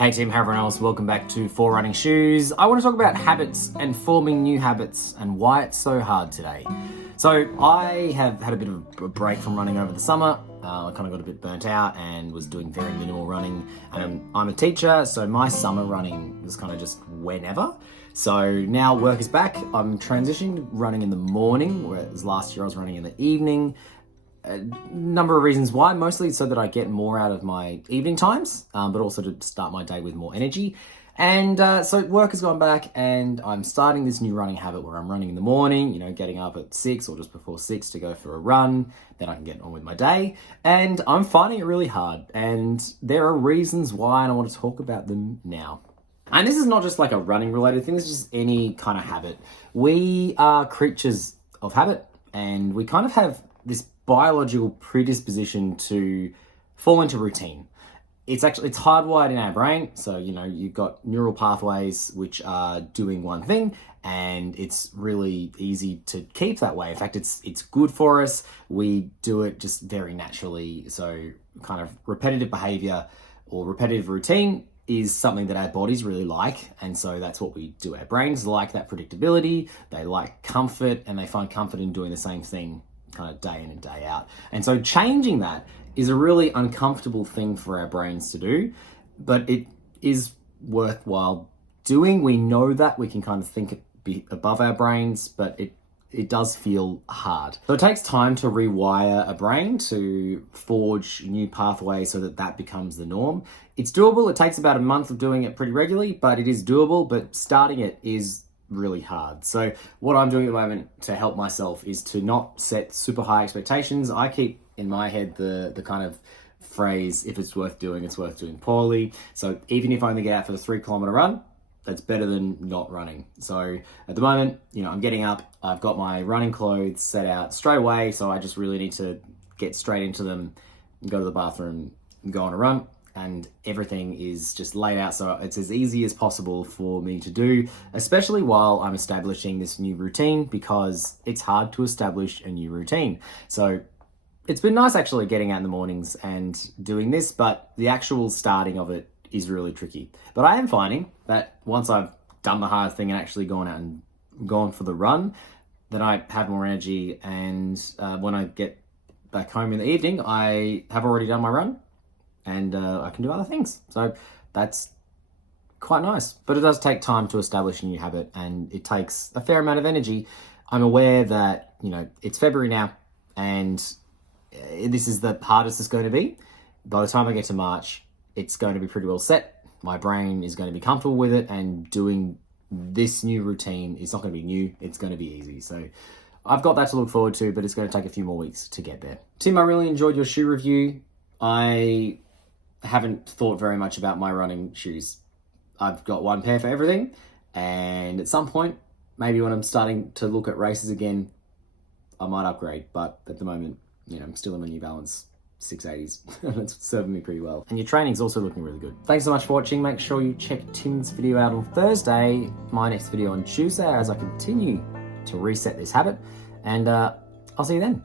Hey team, how everyone else, welcome back to 4 Running Shoes. I want to talk about habits and forming new habits and why it's so hard today. So I have had a bit of a break from running over the summer. I kind of got a bit burnt out and was doing very minimal running. And I'm a teacher, so my summer running was kind of just whenever. So now work is back. I'm transitioning to running in the morning, whereas last year I was running in the evening. A number of reasons why, mostly so that I get more out of my evening times, but also to start my day with more energy. And so work has gone back and I'm starting this new running habit where I'm running in the morning, getting up at 6 or just before 6 to go for a run. Then I can get on with my day. And I'm finding it really hard. And there are reasons why, and I want to talk about them now. And this is not just like a running related thing, this is just any kind of habit. We are creatures of habit and we kind of have this biological predisposition to fall into routine. It's hardwired in our brain. So, you've got neural pathways which are doing one thing and it's really easy to keep that way. In fact, it's good for us. We do it just very naturally. So kind of repetitive behavior or repetitive routine is something that our bodies really like. And so that's what we do. Our brains like that predictability. They like comfort and they find comfort in doing the same thing kind of day in and day out. And so changing that is a really uncomfortable thing for our brains to do, but it is worthwhile doing. We know that we can kind of think it be above our brains, but it does feel hard. So it takes time to rewire a brain to forge new pathways so that becomes the norm. It's doable. It takes about a month of doing it pretty regularly, but it is doable, but starting it is really hard. So what I'm doing at the moment to help myself is to not set super high expectations. I keep in my head the kind of phrase, if it's worth doing, it's worth doing poorly. So even if I only get out for the 3-kilometer run, that's better than not running. So at the moment, I'm getting up, I've got my running clothes set out straight away. So I just really need to get straight into them, go to the bathroom, and go on a run. And everything is just laid out so it's as easy as possible for me to do, especially while I'm establishing this new routine, because it's hard to establish a new routine. So it's been nice actually getting out in the mornings and doing this, but the actual starting of it is really tricky. But I am finding that once I've done the hard thing and actually gone out and gone for the run, then I have more energy. And when I get back home in the evening, I have already done my run. And I can do other things. So that's quite nice. But it does take time to establish a new habit and it takes a fair amount of energy. I'm aware that, it's February now and this is the hardest it's going to be. By the time I get to March, it's going to be pretty well set. My brain is going to be comfortable with it and doing this new routine is not going to be new. It's going to be easy. So I've got that to look forward to, but it's going to take a few more weeks to get there. Tim, I really enjoyed your shoe review. I haven't thought very much about my running shoes. I've got one pair for everything, and at some point, maybe when I'm starting to look at races again, I might upgrade, but at the moment, I'm still in my New Balance 680s, and it's serving me pretty well. And your training's also looking really good. Thanks so much for watching. Make sure you check Tim's video out on Thursday, my next video on Tuesday, as I continue to reset this habit, and I'll see you then.